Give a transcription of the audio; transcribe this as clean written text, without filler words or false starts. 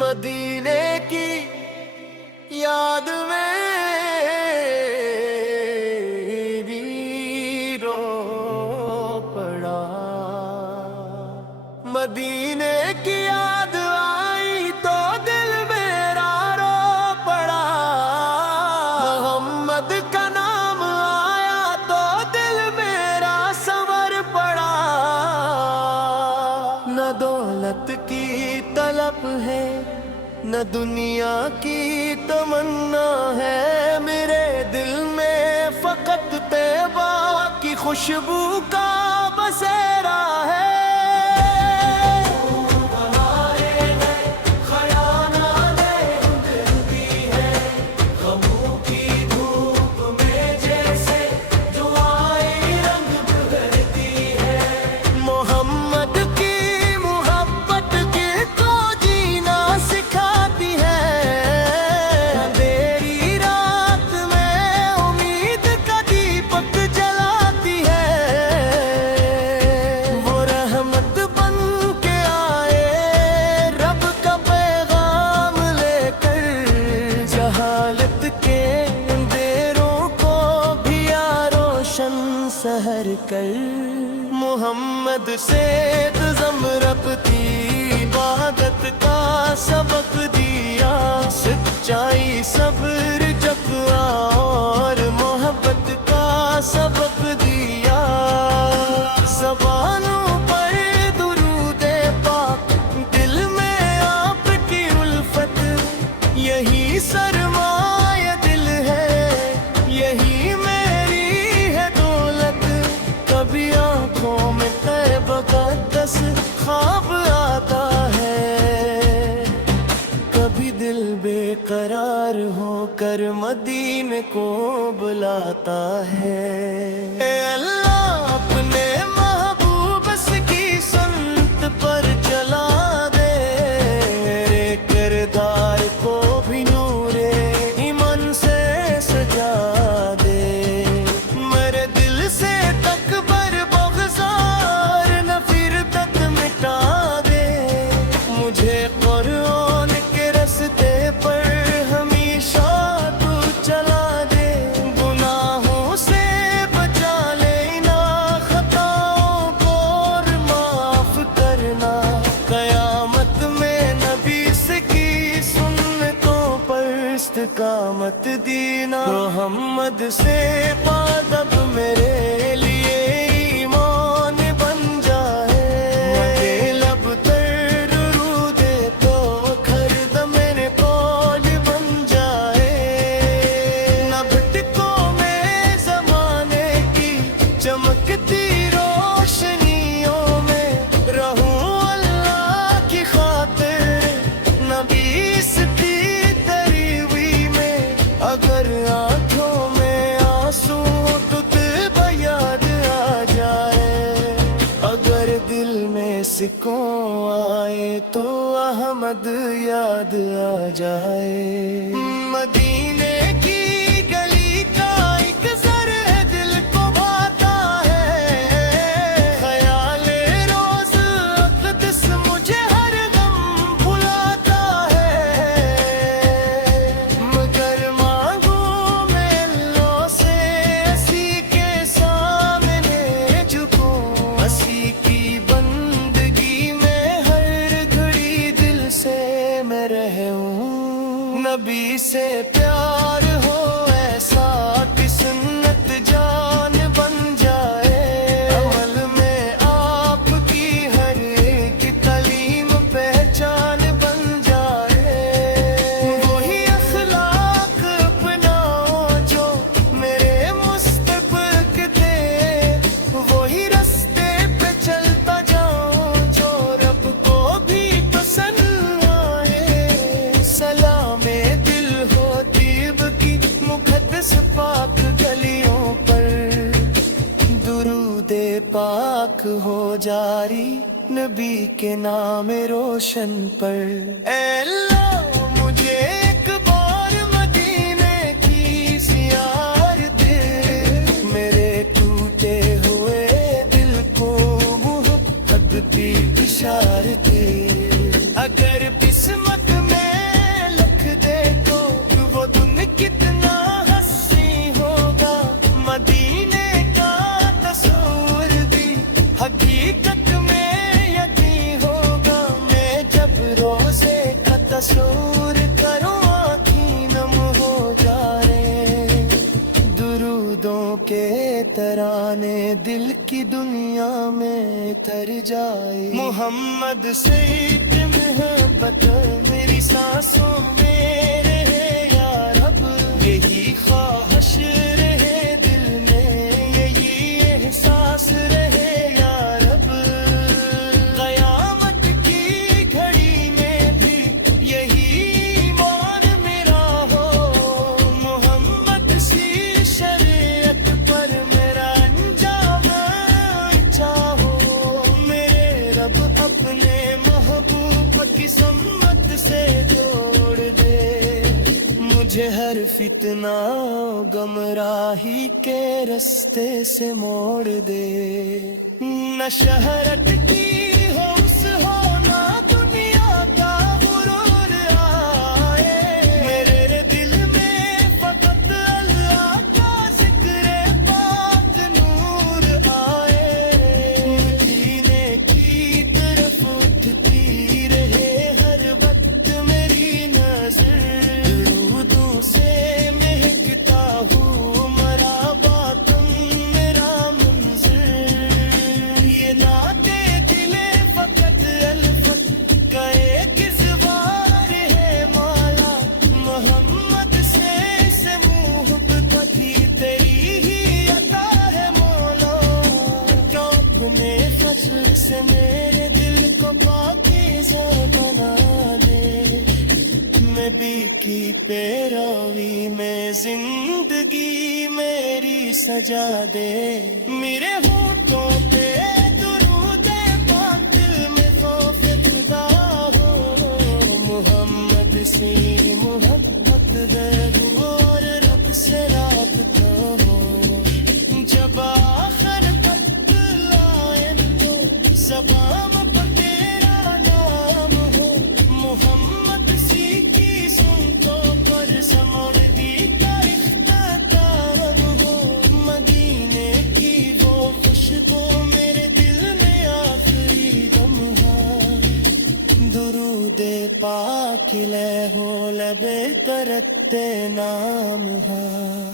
مدینے کی یاد میں بھی رو پڑا، مدینے کی یاد آئی تو دل میرا رو پڑا، محمد کا نام آیا تو دل میرا سنور پڑا، نہ دولت کی طلب ہے نہ دنیا کی تمنا ہے، میرے دل میں فقط طیبہ کی خوشبو کا بسیرا ہے۔ سحر کر محمد سے ربطی عبادت کا سبق دیا، سچائی صبر جفا اور محبت کا سبق دیا، زبانوں پر درود پاک دل میں آپ کی الفت، یہی سرمایہ دل ہے یہی کبھی آنکھوں میں طیبہ کا خواب آتا ہے، کبھی دل بے قرار ہو کر مدینے کو بلاتا ہے۔ اے اللہ اپنے محبوب کی سنت پر چلا دے، میرے کردار کو بھی نور ایمان سے سجا دے، میرے دل سے مجھے قرآن کے راستے پر ہمیشہ تو چلا دے، گناہوں سے بچا لینا، خطاؤں کو اور معاف کرنا، قیامت میں نبی سے کی سنتوں پر استقامت دینا، محمد سے پادب میرے لیے ایمان بن جائے، چمکتی روشنیوں میں رہوں اللہ کی خاطر، نبی کی تریوی میں اگر آنکھوں میں آنسو تو دل یاد آ جائے، اگر دل میں سکون آئے تو احمد یاد آ جائے، مدینے کی نبی سے پیار ہو ایسا کہ سنت جان بن جائے، عمل میں آپ کی ہر ایک تعلیم پہچان بن جائے، وہی اخلاق اپناؤ جو میرے مستبق تھے، وہی رستے پہ چلتا جاؤں جو رب کو بھی پسند آئے، سلام دل ہو طیب کی مقدس پاک گلیوں پر، درود پاک ہو جاری نبی کے نام روشن پر، اے اللہ مجھے ایک بار مدینے کی زیارت دے، میرے ٹوٹے ہوئے دل کو محبت کی بشارت دے، اگر قسمت میں روزے کا تصور کرو آنکھیں نم ہو جائے، درودوں کے ترانے دل کی دنیا میں تر جائے، محمد سے محبت میری سانسوں میں رہے یا رب، یہی خواہش رہے دل میں، یہی احساس رہے یا رب، قیامت کی گھڑی میں بھی یہی ایمان میرا ہو، محمد سی شریعت پر میرا انجام اچھا ہو، میرے رب اپنے محبوب کی سمت سے جوڑ دے، مجھے ہر فتنہ گمراہی کے رستے سے موڑ دے، نہ شہرت کی ہوس ہو نہ دنیا کا غرور آئے، میرے دل میں فقط اللہ کا ذکر پاک نور آئے، جینے کی طرف اٹھتی رہے ہر وقت میری نظر، درودوں سے مہکتا ہوں مرا باطن میرا منظر، یہ نعتِ دل فقط الفت کا ایک زبان ہے مالا، محمد سے محبت ہی تیری ہی عطا ہے مولا، تو اپنے فضل سے میرے دل کو پاکیزہ بنا دے، نبی کی پیروی میں زندگی میری سجا دے، میرے ہونٹوں پہ درود پاک دل میں خوف خدا ہو، محمد سے محبت دے اور رب سے رابطہ ہو، جب آخر وقت لائیں تو زبان پر تیرا نام ہو، محمد سی کی سنتوں پر سمردی کا اختتام ہو، مدینے کی وہ خوشبو میرے دل میں آخری لمحہ، درود پاک لے ہو لب ترتے نام ہاں،